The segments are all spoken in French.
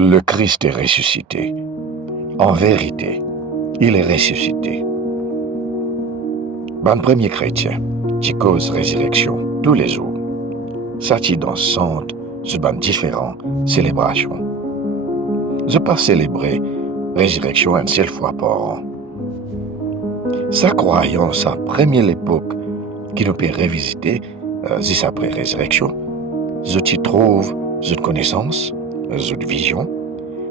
Le Christ est ressuscité. En vérité, il est ressuscité. Ban premier chrétien, qui cause résurrection tous les jours, ça qui dans centre sur ban différentes célébrations. Je pas célébrer résurrection une seule fois par an. Sa croyance à première époque qui nous peut revisiter juste après résurrection, je t'y trouve une connaissance, une vision,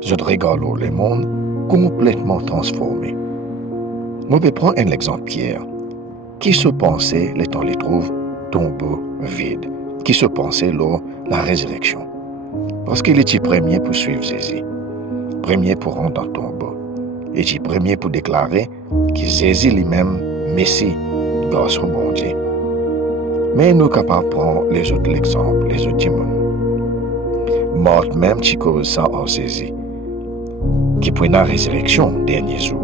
je regarde le monde complètement transformé. Je vais prendre un exemple Pierre, qui se pensait, les temps les trouve, tombeau vide, qui se pensait lors la résurrection. Parce qu'il était premier pour suivre Jésus, premier pour rentrer dans le tombeau, et il premier pour déclarer que Jésus lui-même, Messie, garçon bon Dieu. Mais nous sommes capables de prendre les autres exemples, les autres démons. Mort même qui cause ça en Jésus, qui prend la résurrection dernier jour.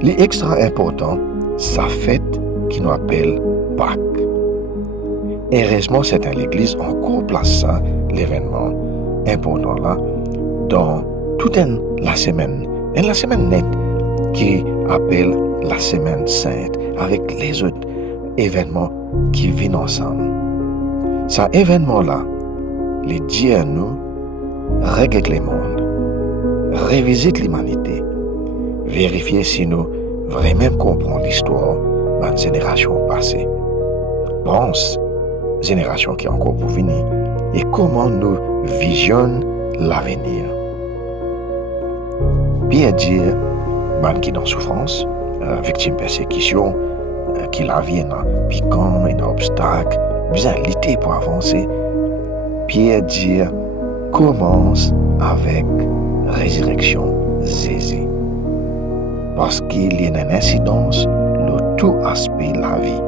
L'extra important, sa fête qui nous appelle Pâques. Heureusement, c'est à l'église encore place ça, l'événement important là, dans toute la semaine nette qui appelle la semaine sainte, avec les autres événements qui viennent ensemble. Cet événement-là, les dit à nous, règle le monde, revisite l'humanité, vérifier si nous vraiment comprenons l'histoire de la génération passée. Pense, génération qui est encore pour venir, et comment nous visionnons l'avenir. Pierre dit, ban qui dans souffrance, victime de persécution, qui la vie dans piquant et dans obstacle, besoin de lutter pour avancer. Pierre dit, commence avec résurrection Jésus. Parce qu'il y a une incidence dans tout aspect de la vie.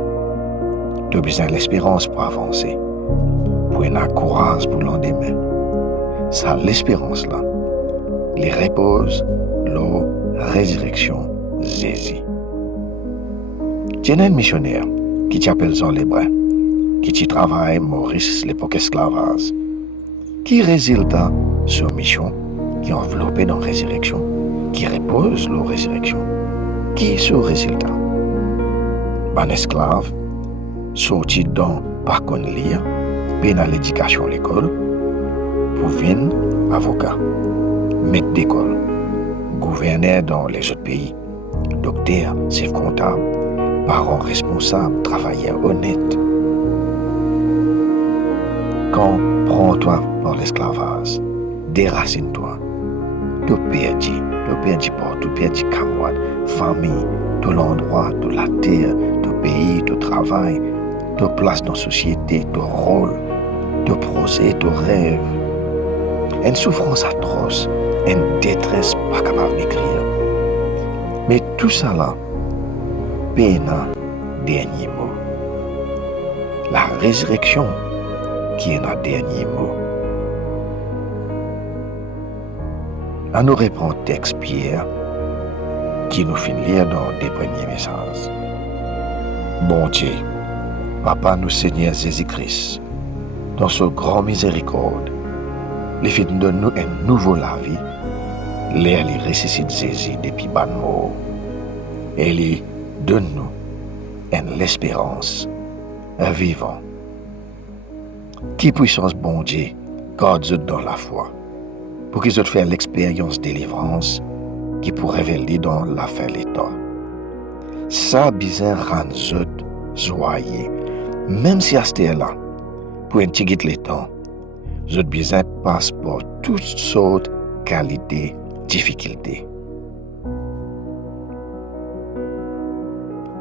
Tu as besoin de l'espérance pour avancer, pour un courage pour le lendemain. Ça, l'espérance là, les repose la résurrection Jésus. Il y a un missionnaire qui s'appelle Jean Lebrun, qui travaille Maurice l'époque esclavage, qui résultat sur mission, qui est enveloppé dans la résurrection, qui repose la résurrection, qui est ce résultat. Un esclave, sorti dans par contre lire, paye dans l'éducation à l'école, pour venir avocat, maître d'école, gouverneur dans les autres pays, docteur, chef comptable, parent responsable, travailleur honnête. Quand prends-toi par l'esclavage, déracine-toi, tu perdis partout, tu perdis camarade, famille, tout l'endroit, tout la terre, tout pays, tout travail, tout place dans la société, tout rôle, tout projet, tout rêve. Une souffrance atroce, une détresse pas capable d'écrire. Mais tout ça là, peine dernier mot. La résurrection qui est notre dernier mot. On nous reprend texte Pierre qui nous finit lire dans des premiers messages. Bon Dieu, Papa nous Seigneur Jésus-Christ, dans ce grand miséricorde, il fait de nous un nouveau la vie, l'air les ressuscite Jésus depuis ban mort, et il donne nous une l'espérance, un vivant. Qui puissance bon Dieu garde dans la foi, pour qu'ils aient fait l'expérience de délivrance qui pourrait révéler dans la fin de l'état. Ça bizarre rend joyeux, même si à ce là, pour un petit le temps, je besoin passe par toutes sortes de qualités, difficultés.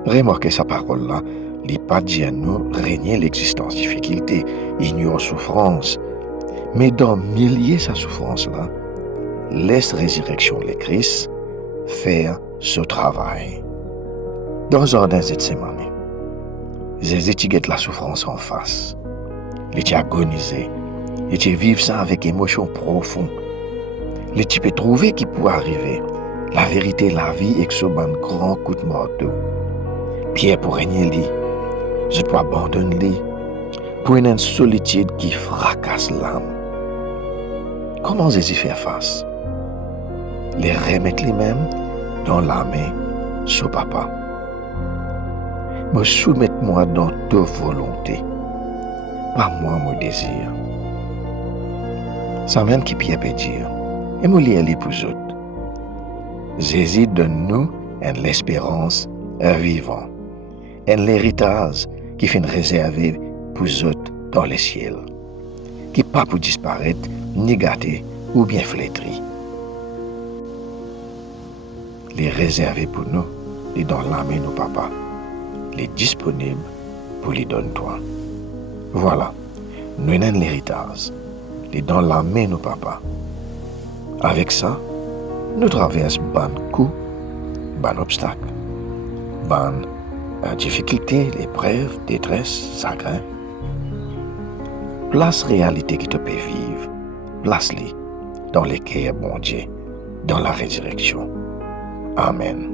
Remarquez sa parole là, il pas dit à nous régner l'existence difficulté, ignore souffrance, mais dans milliers sa souffrance là, laisse résurrection le Christ faire ce travail. Dans le jardin cette semaine, Jésus guette la souffrance en face. Il est agonisé, il est vivre ça avec émotion profonde. Il peut trouver qui peut arriver la vérité, la vie et que ce ban grand coup de marteau. Pierre pour régner lui, je dois abandonner lui pour une solitude qui fracasse l'âme. Comment Jésus fait face? Les remettre lui-même dans la main sur papa. Me soumettre moi dans ta volonté, pas moi mon désir. Ça même qui Pierre peut dire, et me lire les pour autres. Jésus donne-nous une espérance vivante, un héritage qui fait réservé pour autres dans les ciels, qui pas pour disparaître, ni gâter ou bien flétri. Les réservés pour nous, les dans la main nos papa, les disponibles pour les donner toi. Voilà, nous avons l'héritage, les dans la main nos papa. Avec ça, nous traversons ban coups, ban obstacles, ban difficultés, épreuves, détresse, chagrin. Place réalité qui te peut vivre, place-les dans les cœurs bon Dieu, dans la résurrection. Amen.